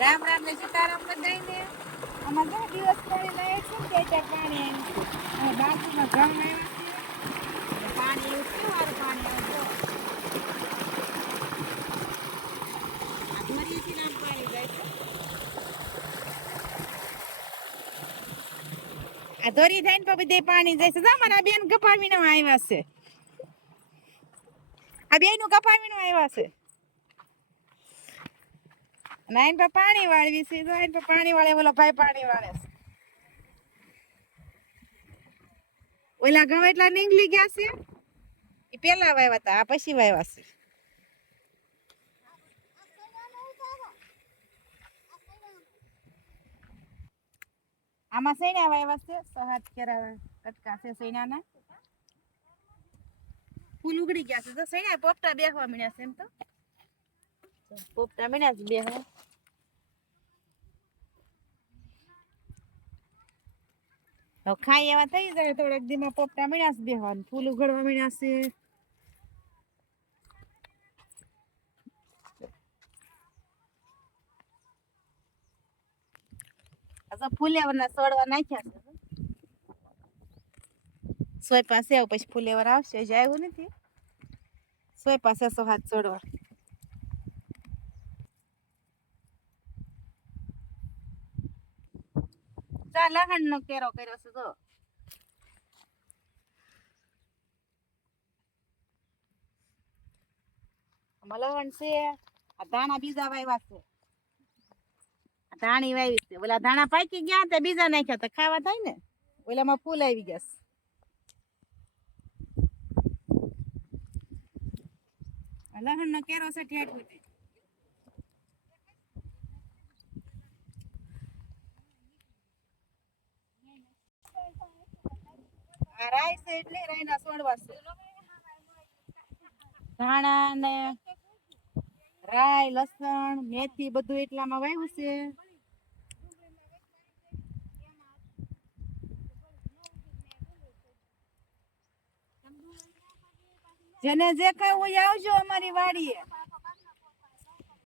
રામ રામ ને સીતારામ બધાને આમાં ઘણા દિવસ પાણી લાવે છે ને ત્યાં પાણી આવ્યું બાજુમાં ઘઉં આવ્યા પાણી એવું કેવું પાણી આવતું મરીથી ધોરીએથી પાણી જાય છે. આ ધોરી થઈને પછી તે પાણી જાય છે. મારા બેન કપાવીને આવ્યા છે. આ બેનું કપાવીને આવ્યા છે. અને આઈન પર પાણી વાળવી છે તો આઈન પર પાણી વાળે, ઓલો ભાઈ પાણી વાળે છે. ઓલા ઘઉં એટલા નીંગલી ગયા છે એ પેલા વાવ્યા હતા આ પછી વાવ્યા છે. આમાં સૈના વાવ્યા છે સહાત કેરા કટકા છે સૈનાના ફૂલ ઉગડી ગયા છે તો સૈના પોપટા બેસવા મળ્યા છે એમ તો. પોપટા મળ્યા છે બેહવા હવે ખાઈ એવા થઈ જાય થોડાક દીમાં પોપટા મળ્યા છે બેહવાનું ફૂલ ઉગડવા મળ્યા છે આ સોડવા ફુલેવરના નાખ્યા છે સોય પાસે આવું પછી ફૂલેવર આવશે હજી આવ્યું નથી સોય પાસે સો હાથ છોડવા ચા લહણ નો કેરો કર્યો છે તો લહણ છે, આ ધાણા બીજા વાવ્યા છે. આ ધાણી વાવી છે. ઓલા ધાણા પાકી ગયા તે બીજા નાખ્યા તો ખાવા થાય ને. ઓલામાં ફૂલ આવી ગયા છે. આ લહણ નો કેરો છે, ઠેઠ રાઈ લસણ મેથી બધું એટલામાં વાવ્યું છે. જેને જે હોય આવજો અમારી વાડીએ.